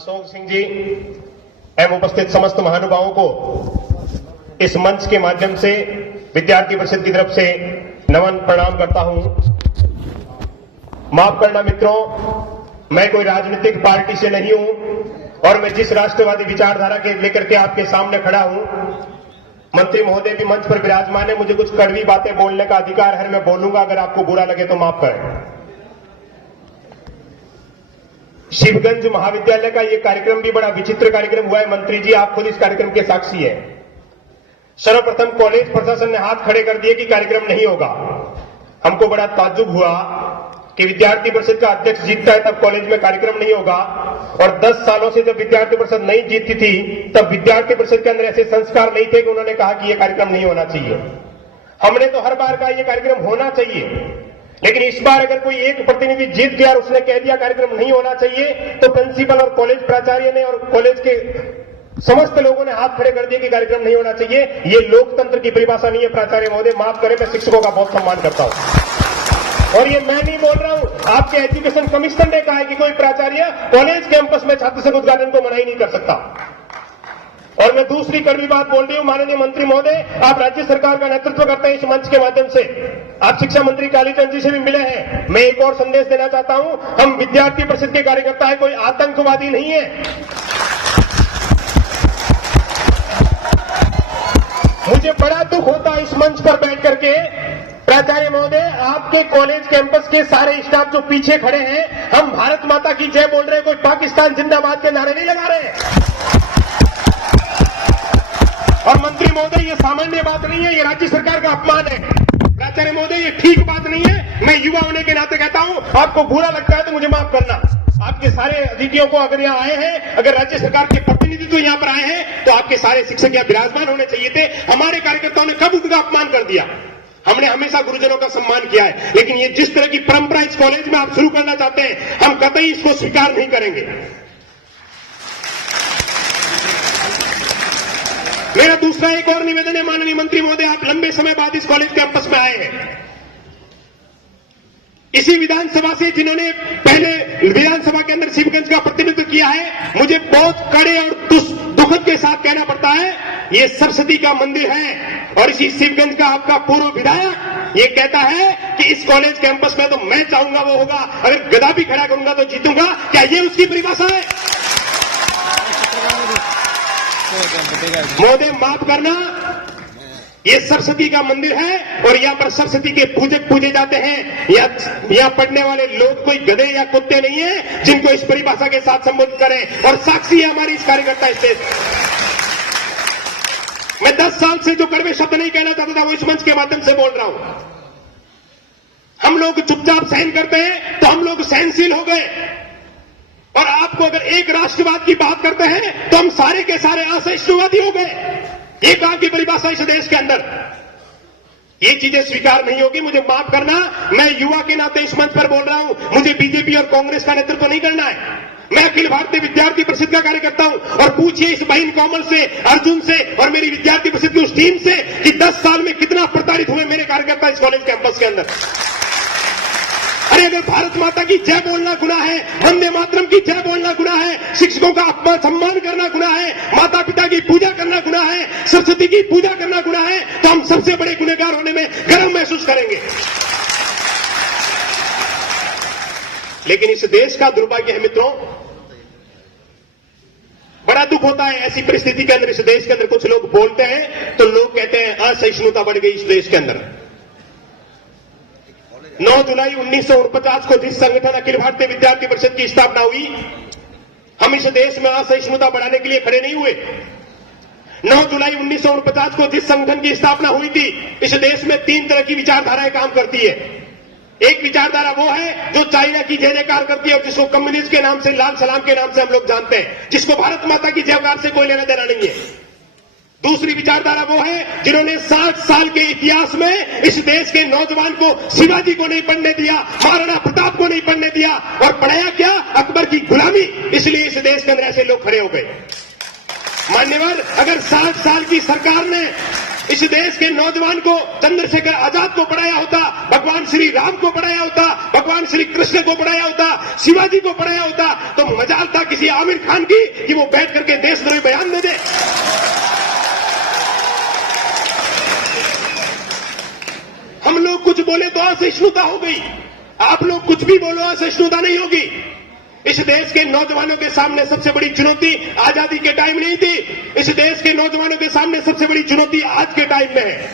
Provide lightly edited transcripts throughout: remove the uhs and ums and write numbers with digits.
अशोक सिंह जी एवं उपस्थित समस्त महानुभावों को इस मंच के माध्यम से विद्यार्थी परिषद की तरफ से नमन प्रणाम करता हूं। माफ करना मित्रों, मैं कोई राजनीतिक पार्टी से नहीं हूं और मैं जिस राष्ट्रवादी विचारधारा के लेकर के आपके सामने खड़ा हूं, मंत्री महोदय भी मंच पर विराजमान है, मुझे कुछ कड़वी बातें बोलने का अधिकार है, मैं बोलूंगा, अगर आपको बुरा लगे तो माफ करें। शिवगंज महाविद्यालय का यह कार्यक्रम भी बड़ा विचित्र कार्यक्रम हुआ है। मंत्री जी, आप खुद इस कार्यक्रम के साक्षी हैं। सर्वप्रथम कॉलेज प्रशासन ने हाथ खड़े कर दिए कि कार्यक्रम नहीं होगा। हमको बड़ा ताज्जुब हुआ कि विद्यार्थी परिषद का अध्यक्ष जीतता है तब कॉलेज में कार्यक्रम नहीं होगा, और 10 सालों से जब विद्यार्थी परिषद नहीं जीतती थी तब विद्यार्थी परिषद के अंदर ऐसे संस्कार नहीं थे कि उन्होंने कहा कि यह कार्यक्रम नहीं होना चाहिए। हमने तो हर बार कहा यह कार्यक्रम होना चाहिए, लेकिन इस बार अगर कोई एक प्रतिनिधि जीत गया और उसने कह दिया कार्यक्रम नहीं होना चाहिए, तो प्रिंसिपल और कॉलेज प्राचार्य ने और कॉलेज के समस्त लोगों ने हाथ खड़े कर दिए कि कार्यक्रम नहीं होना चाहिए। ये लोकतंत्र की परिभाषा नहीं है। प्राचार्य महोदय माफ करें, मैं शिक्षकों का बहुत सम्मान करता हूं और ये मैं नहीं बोल रहा हूं, आपके एजुकेशन कमिश्नर ने कहा है कि कोई प्राचार्य कॉलेज कैंपस में छात्र संघ उद्घाटन को मना ही नहीं कर सकता। और मैं दूसरी कड़वी बात बोल रही हूं, माननीय मंत्री महोदय, आप राज्य सरकार का नेतृत्व करते हैं इस मंच के माध्यम से, आप शिक्षा मंत्री कालीचंद जी से भी मिले हैं। मैं एक और संदेश देना चाहता हूं, हम विद्यार्थी परिषद के कार्यकर्ता है, कोई आतंकवादी नहीं है। मुझे बड़ा दुख होता है इस मंच पर बैठ करके, प्राचार्य महोदय, आपके कॉलेज कैंपस के सारे स्टाफ जो पीछे खड़े हैं, हम भारत माता की जय बोल रहे हैं, कोई पाकिस्तान जिंदाबाद के नारे नहीं लगा रहे। और मंत्री महोदय, ये सामान्य बात नहीं है, ये राज्य सरकार का अपमान है। प्राचार्य महोदय, ये ठीक बात नहीं है। मैं युवा होने के नाते कहता हूं, आपको बुरा लगता है तो मुझे माफ करना। आपके सारे अतिथियों को अगर यहाँ आए हैं, अगर राज्य सरकार के प्रतिनिधि तो यहाँ पर आए हैं, तो आपके सारे शिक्षक यहाँ विराजमान होने चाहिए थे। हमारे कार्यकर्ताओं ने कब उनका अपमान कर दिया? हमने हमेशा गुरुजनों का सम्मान किया है, लेकिन ये जिस तरह की परंपरा इस कॉलेज में आप शुरू करना चाहते हैं, हम कतई इसको स्वीकार नहीं करेंगे। मेरा दूसरा एक और निवेदन है, माननीय मंत्री महोदय, आप लंबे समय बाद इस कॉलेज कैंपस में आए हैं। इसी विधानसभा से जिन्होंने पहले विधानसभा के अंदर शिवगंज का प्रतिनिधित्व किया है, मुझे बहुत कड़े और दुखद के साथ कहना पड़ता है, ये सरस्वती का मंदिर है और इसी शिवगंज का आपका पूर्व विधायक ये कहता है कि इस कॉलेज कैंपस में तो मैं चाहूंगा वो होगा, अगर गदा भी खड़ा करूंगा तो जीतूंगा। क्या ये उसकी परिभाषा है? महोदय माफ करना, ये सरस्वती का मंदिर है और यहाँ पर सरस्वती के पूजक पूजे जाते हैं। यहाँ पढ़ने वाले लोग कोई गधे या कुत्ते नहीं है जिनको इस परिभाषा के साथ संबोधित करें, और साक्षी है हमारी इस कार्यकर्ता स्टेज। मैं 10 साल से जो कड़वे शब्द नहीं कहना चाहता था वो इस मंच के माध्यम से बोल रहा हूं। हम लोग चुपचाप सहन करते हैं तो हम लोग सहनशील हो गए, और आपको अगर एक राष्ट्रवाद की बात करते हैं तो हम सारे के सारे असहिष्णुवादी हो गए। ये कहां की परिभाषा इस देश के अंदर? ये चीजें स्वीकार नहीं होगी। मुझे माफ करना, मैं युवा के नाते इस मंच पर बोल रहा हूं, मुझे बीजेपी और कांग्रेस का नेतृत्व नहीं करना है। मैं अखिल भारतीय विद्यार्थी परिषद का कार्यकर्ता हूं, और पूछिए इस बहन कोमल से, अर्जुन से और मेरी विद्यार्थी परिषद की उस टीम से कि 10 साल में कितना प्रताड़ित हुए मेरे कार्यकर्ता इस कॉलेज कैंपस के अंदर। अरे अगर भारत माता की जय बोलना गुनाह है, वंदे मातरम की जय बोलना गुनाह है, शिक्षकों का अपमान सम्मान करना गुनाह है, माता पिता की पूजा करना गुनाह है, सरस्वती की पूजा करना गुनाह है, तो हम सबसे बड़े गुनहगार होने में गर्व महसूस करेंगे। लेकिन इस देश का दुर्भाग्य है मित्रों, बड़ा दुख होता है ऐसी परिस्थिति के अंदर, इस देश के अंदर कुछ लोग बोलते हैं तो लोग कहते हैं असहिष्णुता बढ़ गई इस देश के अंदर। 9 जुलाई 1949 को जिस संगठन अखिल भारतीय विद्यार्थी परिषद की स्थापना हुई, हम इस देश में असहिष्णुता बढ़ाने के लिए खड़े नहीं हुए। 9 जुलाई 1949 को जिस संगठन की स्थापना हुई थी, इस देश में 3 तरह की विचारधाराएं काम करती है। एक विचारधारा वो है जो चाइना की जय जयकार करती है और जिसको कम्युनिस्ट के नाम से, लाल सलाम के नाम से हम लोग जानते हैं, जिसको भारत माता की जयकार से कोई लेना देना नहीं है। दूसरी विचारधारा वो है जिन्होंने 60 साल के इतिहास में इस देश के नौजवान को शिवाजी को नहीं पढ़ने दिया, महाराणा प्रताप को नहीं पढ़ने दिया, और पढ़ाया क्या? अकबर की गुलामी। इसलिए इस देश के अंदर ऐसे लोग खड़े हो गए। मान्यवर, अगर 60 साल की सरकार ने इस देश के नौजवान को चंद्रशेखर आजाद को पढ़ाया होता, भगवान श्री राम को पढ़ाया होता, भगवान श्री कृष्ण को पढ़ाया होता, शिवाजी को पढ़ाया होता, तो मजाल था किसी आमिर खान की कि वो बैठ करके देशद्रोही बयान दे दे। हम लोग कुछ बोले तो असहिष्णुता हो गई, आप लोग कुछ भी बोलो असहिष्णुता नहीं होगी। इस देश के नौजवानों के सामने सबसे बड़ी चुनौती आजादी के टाइम नहीं थी, इस देश के नौजवानों के सामने सबसे बड़ी चुनौती आज के टाइम में है।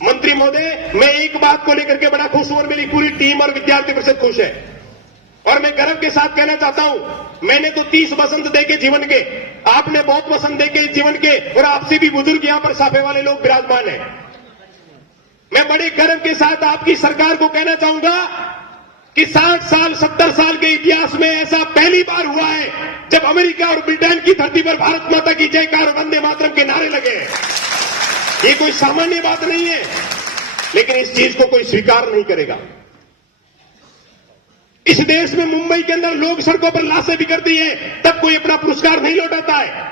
मंत्री महोदय, मैं एक बात को लेकर के बड़ा खुश हूं और मेरी पूरी टीम और विद्यार्थी परिषद खुश है, और मैं गर्व के साथ कहना चाहता हूं, मैंने तो 30 वसंत देखे जीवन के, आपने बहुत वसंत देखे जीवन के, और आपसे भी बुजुर्ग यहां पर साफे वाले लोग विराजमान हैं। मैं बड़े गर्व के साथ आपकी सरकार को कहना चाहूंगा कि 60 साल 70 साल के इतिहास में ऐसा पहली बार हुआ है जब अमेरिका और ब्रिटेन की धरती पर भारत माता की जयकार और वंदे मातरम के नारे लगे। ये कोई सामान्य बात नहीं है, लेकिन इस चीज को कोई स्वीकार नहीं करेगा। इस देश में मुंबई के अंदर लोग सड़कों पर लाशें बिखरती हैं, तब कोई अपना पुरस्कार नहीं लौटाता है।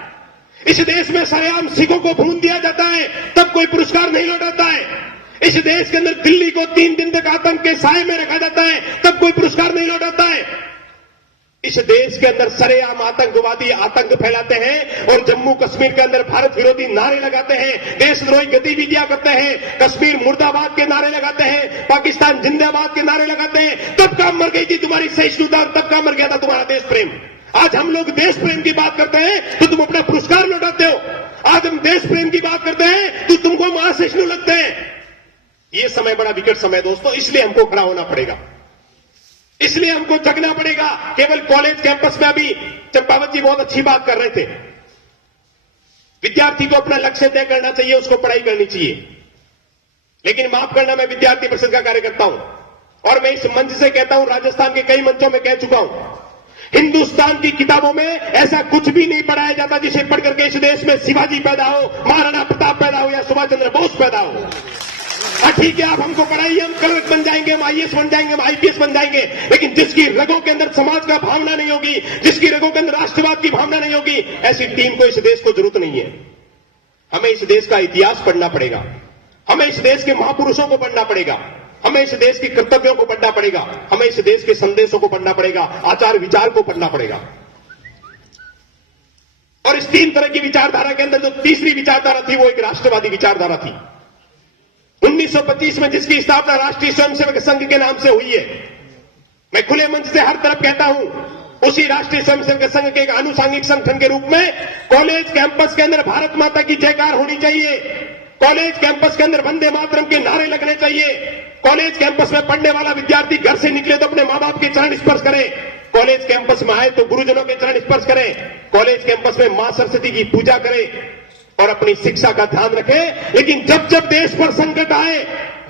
इस देश में सरेआम सिखों को भून दिया जाता है, तब कोई पुरस्कार नहीं लौटाता है। इस देश के अंदर दिल्ली को 3 दिन तक आतंक के साए में रखा जाता है, तब कोई पुरस्कार नहीं लौटाता है। इस देश के अंदर सरेआम आतंकवादी आतंक फैलाते हैं और जम्मू कश्मीर के अंदर भारत विरोधी नारे लगाते हैं, देशद्रोही गतिविधियां करते हैं, कश्मीर मुर्दाबाद के नारे लगाते हैं, पाकिस्तान जिंदाबाद के नारे लगाते हैं। तब कहां मर गई थी तुम्हारी सहिष्णुता, तब कहां मर गया था तुम्हारा देश प्रेम। आज हम लोग देश प्रेम की बात करते हैं तो तुम अपना पुरस्कार लौटाते हो, आज हम देश प्रेम की बात करते हैं तो तुमको महासहिष्णु लगते हैं। ये समय बड़ा विकट समय दोस्तों, इसलिए हमको खड़ा होना पड़ेगा, इसलिए हमको जगना पड़ेगा। केवल कॉलेज कैंपस में अभी चंपावत जी बहुत अच्छी बात कर रहे थे, विद्यार्थी को अपना लक्ष्य तय करना चाहिए, उसको पढ़ाई करनी चाहिए। लेकिन माफ करना, मैं विद्यार्थी परिषद का कार्यकर्ता हूं और मैं इस मंच से कहता हूं, राजस्थान के कई मंचों में कह चुका हूं, हिंदुस्तान की किताबों में ऐसा कुछ भी नहीं पढ़ाया जाता जिसे पढ़ करके इस देश में शिवाजी पैदा हो, महाराणा प्रताप पैदा हो या सुभाष चंद्र बोस पैदा हो। ठीक है, आप हमको पढ़ाइए, हम कलर बन जाएंगे, हम आईएएस बन जाएंगे, हम आईपीएस बन जाएंगे, लेकिन जिसकी रगों के अंदर समाज का भावना नहीं होगी, जिसकी रगों के अंदर राष्ट्रवाद की भावना नहीं होगी, ऐसी टीम को इस देश को जरूरत नहीं है। हमें इस देश का इतिहास पढ़ना पड़ेगा, हमें इस देश के महापुरुषों को पढ़ना पड़ेगा, हमें इस देश के कर्तव्यों को पढ़ना पड़ेगा, हमें इस देश के संदेशों को पढ़ना पड़ेगा, आचार विचार को पढ़ना पड़ेगा। और इस 3 तरह की विचारधारा के अंदर जो तीसरी विचारधारा थी वो एक राष्ट्रवादी विचारधारा थी। 1925 में जिसकी स्थापना राष्ट्रीय स्वयंसेवक संघ के नाम से हुई है, मैं खुले मंच से हर तरफ कहता हूं, उसी राष्ट्रीय स्वयंसेवक संघ के एक आनुषंगिक संगठन के रूप में कॉलेज कैंपस के अंदर भारत माता की जयकार होनी चाहिए, कॉलेज कैंपस के अंदर वंदे मातरम के नारे लगने चाहिए, कॉलेज कैंपस में पढ़ने वाला विद्यार्थी घर से निकले तो अपने मां बाप के चरण स्पर्श करे, कॉलेज कैंपस में आए तो गुरुजनों के चरण स्पर्श करें, कॉलेज कैंपस में मां सरस्वती की पूजा करें और अपनी शिक्षा का ध्यान रखें। लेकिन जब जब देश पर संकट आए,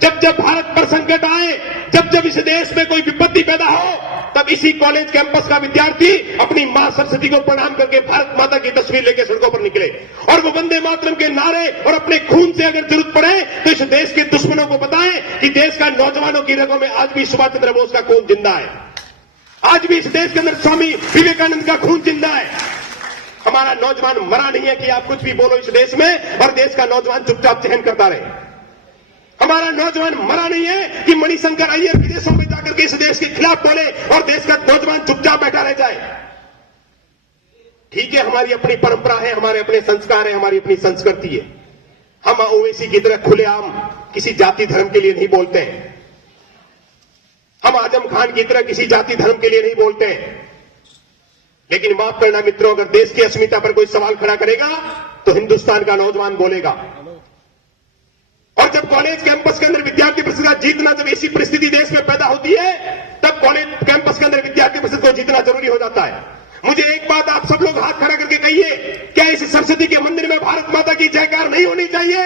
जब जब भारत पर संकट आए, जब जब इस देश में कोई विपत्ति पैदा हो, तब इसी कॉलेज कैंपस का विद्यार्थी अपनी मां सरस्वती को प्रणाम करके भारत माता की तस्वीर लेकर सड़कों पर निकले और वो वंदे मातरम के नारे और अपने खून से अगर जरूरत पड़े तो इस देश के दुश्मनों को बताएं कि देश का नौजवानों की रगों में आज भी सुभाष चंद्र बोस का खून जिंदा है, आज भी इस देश के अंदर स्वामी विवेकानंद का खून जिंदा है। हमारा नौजवान मरा नहीं है कि आप कुछ भी बोलो इस देश में और देश का नौजवान चुपचाप सहन करता रहे। हमारा नौजवान मरा नहीं है कि मणिशंकर अय्यर विदेशों में जाकर के इस देश के खिलाफ बोले और देश का नौजवान चुपचाप बैठा रह जाए। ठीक है, हमारी अपनी परंपरा है, हमारे अपने संस्कार है, हमारी अपनी संस्कृति है। हम ओवैसी की तरह खुलेआम किसी जाति धर्म के लिए नहीं बोलते हैं, हम आजम खान की तरह किसी जाति धर्म के लिए नहीं बोलते हैं। लेकिन माफ करना मित्रों, अगर देश की अस्मिता पर कोई सवाल खड़ा करेगा तो हिंदुस्तान का नौजवान बोलेगा। और जब कॉलेज कैंपस के अंदर विद्यार्थी परिषद का जीतना, जब ऐसी परिस्थिति देश में पैदा होती है, तब कॉलेज कैंपस के अंदर विद्यार्थी परिषद को जीतना जरूरी हो जाता है। मुझे एक बात आप सब लोग हाथ खड़ा करके कहिए, क्या इस सरस्वती के मंदिर में भारत माता की जयकार नहीं होनी चाहिए?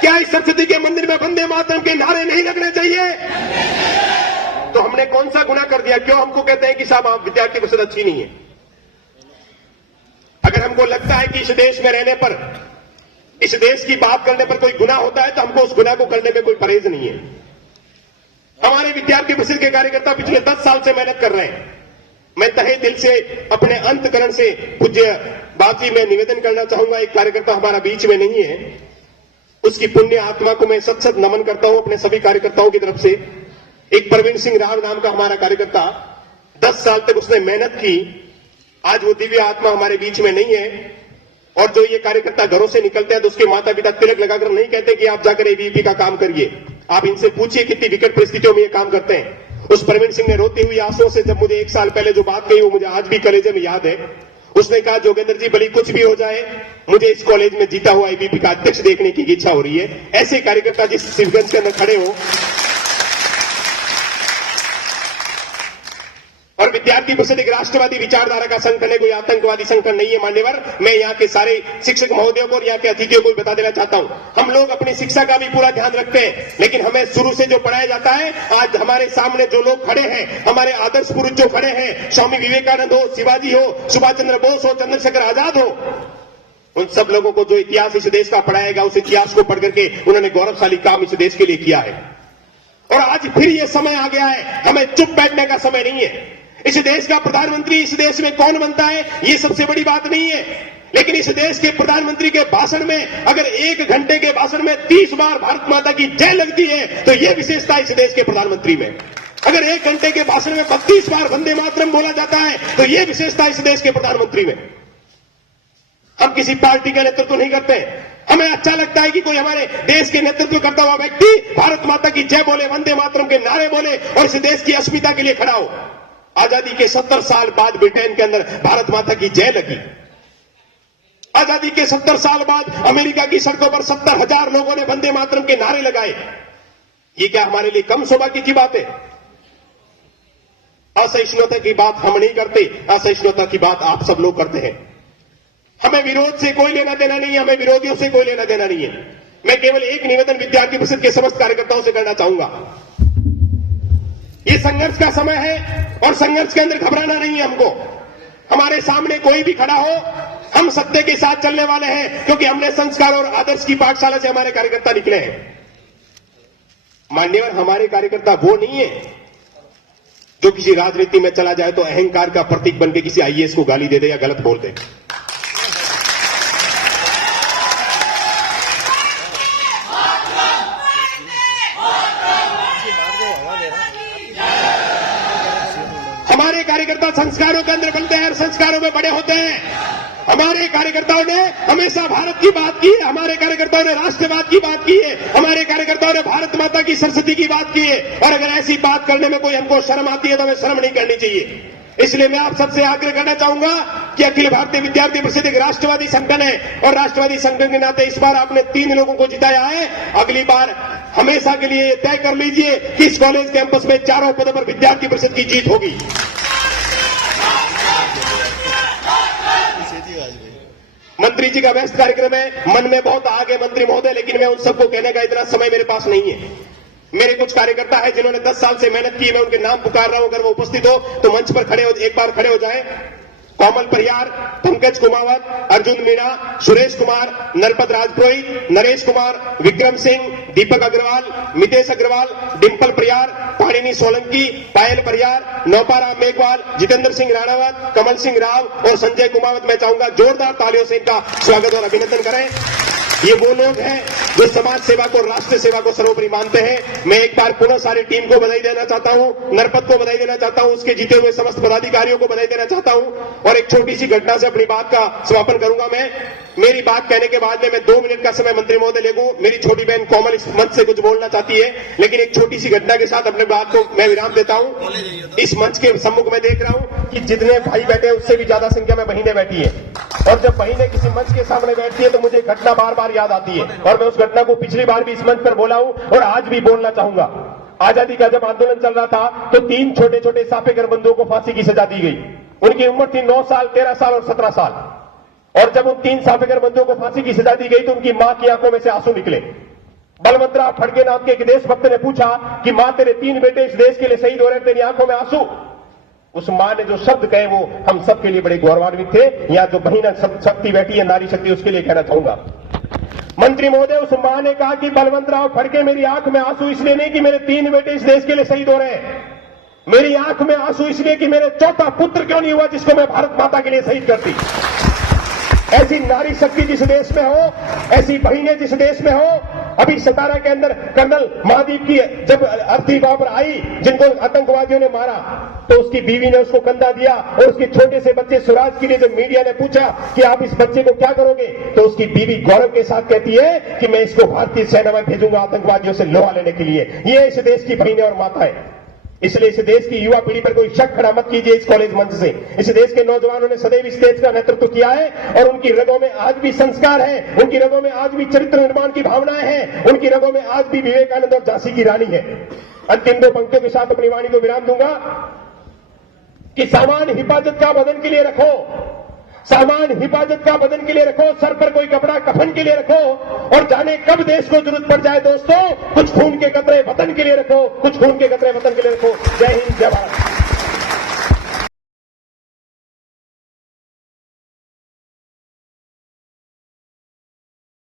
क्या इस सरस्वती के मंदिर में वंदे मातरम के नारे नहीं लगने चाहिए? तो हमने कौन सा गुनाह कर दिया? क्यों हमको कहते हैं कि साहब आप विद्यार्थी परिषद अच्छी नहीं है? अगर हमको लगता है कि इस देश में रहने पर, इस देश की बात करने पर कोई गुनाह होता है तो हमको उस गुनाह को करने में कोई परहेज नहीं है। हमारे विद्यार्थी परिषद के कार्यकर्ता पिछले 10 साल से मेहनत कर रहे हैं। मैं तहे दिल से अपने अंतकरण से पूज्य बाजी में निवेदन करना चाहूंगा, एक कार्यकर्ता हमारा बीच में नहीं है, उसकी पुण्य आत्मा को मैं सत सत नमन करता हूं अपने सभी कार्यकर्ताओं की तरफ से। एक प्रवीण सिंह राव नाम का हमारा कार्यकर्ता, 10 साल तक उसने मेहनत की, आज वो दिव्य आत्मा हमारे बीच में नहीं है। और जो ये कार्यकर्ता घरों से निकलते हैं तो उसके माता पिता तिलक लगाकर नहीं कहते कि आप जाकर एबीवीपी का काम करिए। आप इनसे पूछिए कितनी विकट परिस्थितियों में ये काम करते हैं। उस प्रवीण सिंह ने रोती हुई आंसुओं से जब मुझे 1 साल पहले जो बात कही वो मुझे आज भी कलेजे में याद है। उसने कहा, जोगेंद्र जी भले कुछ भी हो जाए, मुझे इस कॉलेज में जीता हुआ एबीवीपी का अध्यक्ष देखने की इच्छा हो रही है। ऐसे कार्यकर्ता जिस शिवगंज के अंदर खड़े हो, और विद्यार्थी परिषद एक राष्ट्रवादी विचारधारा का संगठन है, कोई आतंकवादी संगठन नहीं है मान्यवर। मैं यहाँ के सारे शिक्षक महोदयों को और यहाँ के अतिथियों को बता देना चाहता हूँ, हम लोग अपनी शिक्षा का भी पूरा ध्यान रखते हैं, लेकिन हमें शुरू से जो पढ़ाया जाता है, आज हमारे सामने जो लोग खड़े हैं, हमारे आदर्श पुरुष जो खड़े हैं, स्वामी विवेकानंद हो, शिवाजी हो, सुभाष चंद्र बोस हो, चंद्रशेखर आजाद हो, उन सब लोगों को जो इतिहास इस देश का पढ़ाएगा, उस इतिहास को पढ़ करके उन्होंने गौरवशाली काम इस देश के लिए किया है। और आज फिर ये समय आ गया है, हमें चुप बैठने का समय नहीं है। इस देश का प्रधानमंत्री इस देश में कौन बनता है ये सबसे बड़ी बात नहीं है, लेकिन इस देश के प्रधानमंत्री के भाषण में अगर 1 घंटे के भाषण में 30 बार भारत माता की जय लगती है तो यह विशेषता इस देश के प्रधानमंत्री में। अगर 1 घंटे के भाषण में 32 बार वंदे मातरम बोला जाता है तो यह विशेषता इस देश के प्रधानमंत्री में। हम किसी पार्टी का नेतृत्व नहीं करते, हमें अच्छा लगता है कि कोई हमारे देश के नेतृत्व करता हुआ व्यक्ति भारत माता की जय बोले, वंदे मातरम के नारे बोले और इस देश की अस्मिता के लिए खड़ा हो। आजादी के 70 साल बाद ब्रिटेन के अंदर भारत माता की जय लगी। आजादी के 70 साल बाद अमेरिका की सड़कों पर 70,000 लोगों ने वंदे मातरम के नारे लगाए। ये क्या हमारे लिए कम सौभाग्य की बात है? असहिष्णुता की बात हम नहीं करते, असहिष्णुता की बात आप सब लोग करते हैं। हमें विरोध से कोई लेना देना नहीं है, हमें विरोधियों से कोई लेना देना नहीं है। मैं केवल एक निवेदन विद्यार्थी परिषद के समस्त कार्यकर्ताओं से करना चाहूंगा, ये संघर्ष का समय है और संघर्ष के अंदर घबराना नहीं है हमको। हमारे सामने कोई भी खड़ा हो, हम सत्य के साथ चलने वाले हैं, क्योंकि हमने संस्कार और आदर्श की पाठशाला से हमारे कार्यकर्ता निकले हैं। मान्यवर, हमारे कार्यकर्ता वो नहीं है जो किसी राजनीति में चला जाए तो अहंकार का प्रतीक बन के किसी आईएएस को गाली दे दे या गलत बोल दे। हमारे कार्यकर्ता संस्कारों के अंदर बनते हैं और संस्कारों में बड़े होते हैं। हमारे कार्यकर्ताओं ने हमेशा भारत की बात की है, हमारे कार्यकर्ताओं ने राष्ट्रवाद की बात की है, हमारे कार्यकर्ताओं ने भारत माता की सरस्वती की बात की है। और अगर ऐसी बात करने में कोई हमको शर्म आती है तो हमें शर्म नहीं करनी चाहिए। इसलिए मैं आप सबसे आग्रह करना चाहूंगा कि अखिल भारतीय विद्यार्थी परिषद एक राष्ट्रवादी संगठन है और राष्ट्रवादी संगठन के नाते इस बार आपने 3 लोगों को जिताया है। अगली बार हमेशा के लिए तय कर लीजिए कि इस कॉलेज कैंपस में 4 पदों पर विद्यार्थी परिषद की जीत होगी। मंत्री जी का व्यस्त कार्यक्रम है, मन में बहुत आगे मंत्री महोदय, लेकिन मैं उन सबको कहने का इतना समय मेरे पास नहीं है। मेरे कुछ कार्यकर्ता है जिन्होंने 10 साल से मेहनत की, मैं उनके नाम पुकार रहा हूं, अगर वो उपस्थित हो तो मंच पर खड़े हो, एक बार खड़े हो जाएं। कोमल परियार, पंकज कुमावत, अर्जुन मीणा, सुरेश कुमार, नरपत राजपुरोहित, नरेश कुमार, विक्रम सिंह, दीपक अग्रवाल, मितेश अग्रवाल, डिंपल परियार, पाणिनी सोलंकी, पायल परियार, नौपारा मेघवाल, जितेंद्र सिंह राणावत, कमल सिंह राव और संजय कुमावत। मैं चाहूंगा जोरदार तालियों से इनका स्वागत और अभिनंदन करें। ये वो लोग हैं जो समाज सेवा को, राष्ट्र सेवा को सर्वोपरि मानते हैं। मैं एक बार पुनः सारी टीम को बधाई देना चाहता हूं, नरपत को बधाई देना चाहता हूं, उसके जीते हुए समस्त पदाधिकारियों को बधाई देना चाहता हूं। और एक छोटी सी घटना से अपनी बात का समापन करूंगा। मैं मेरी बात कहने के बाद में मैं 2 मिनट का समय मंत्री महोदय लेगू। मेरी छोटी बहन कोमल इस मंच से कुछ बोलना चाहती है, लेकिन एक छोटी सी घटना के साथ अपने बात को मैं विराम देता हूं। इस मंच के सम्मुख में देख रहा हूं कि जितने भाई बैठे हैं उससे भी ज्यादा संख्या में बहनें बैठी है, और जब बहनें किसी मंच के सामने बैठती है तो मुझे घटना बार बार याद आती है, और मैं उस घटना को पिछली बार भी इस मंच पर बोला हूं और आज भी बोलना चाहूंगा। आजादी का जब आंदोलन चल रहा था तो 3 छोटे छोटे साफेकर बंधुओं को फांसी की सजा दी गई। उनकी उम्र थी 9 साल, 13 साल और 17 साल। और जब उन 3 साफेकर बंधुओं को फांसी की सजा दी गई तो उनकी मां की आंखों में से आंसू निकले। बलवंतराव फड़के नाम के एक देशभक्त ने पूछा कि मां, तेरे 3 बेटे इस देश के लिए शहीद हो रहे, तेरी आंखों में आंसू। उस मां ने जो शब्द कहे वो हम सबके लिए बड़े गौरवान्वित थे। यहां जो बहिना शक्ति बैठी है, नारी शक्ति, उसके लिए कहना चाहूंगा। मंत्री महोदय, उस मां ने कहा कि बलवंतराव फड़के, मेरी आंख में आंसू इसलिए नहीं कि मेरे 3 बेटे इस देश के लिए शहीद हो रहे हैं, मेरी आंख में आंसू इसलिए कि मेरे चौथा पुत्र क्यों नहीं हुआ जिसको मैं भारत माता के लिए शहीद करती। ऐसी नारी शक्ति जिस देश में हो, ऐसी बहनें जिस देश में हो। अभी सतारा के अंदर कर्नल महादीप की जब अर्थी वहां पर आई, जिनको आतंकवादियों ने मारा, तो उसकी बीवी ने उसको कंधा दिया और उसके छोटे से बच्चे सुराज के लिए जब मीडिया ने पूछा कि आप इस बच्चे को क्या करोगे, तो उसकी बीवी गौरव के साथ कहती है कि मैं इसको भारतीय सेना में भेजूंगा आतंकवादियों से लोहा लेने के लिए। ये इस देश की बहनें और माताएं। इसलिए इस देश की युवा पीढ़ी पर कोई शक खड़ा मत कीजिए इस कॉलेज मंच से। इस देश के नौजवानों ने सदैव इस देश का नेतृत्व किया है और उनकी रगों में आज भी संस्कार है, उनकी रगों में आज भी चरित्र निर्माण की भावनाएं हैं, उनकी रगों में आज भी विवेकानंद और झांसी की रानी है। अंतिम 2 पंक्तियों के साथ अपनी वाणी को विराम दूंगा कि सामान हिफाजत का बदन के लिए रखो, सामान हिफाजत का बदन के लिए रखो, सर पर कोई कपड़ा कफन के लिए रखो, और जाने कब देश को जरूरत पड़ जाए दोस्तों, कुछ खून के कतरे वतन के लिए रखो, कुछ खून के कतरे वतन के लिए रखो। जय हिंद, जय भारत।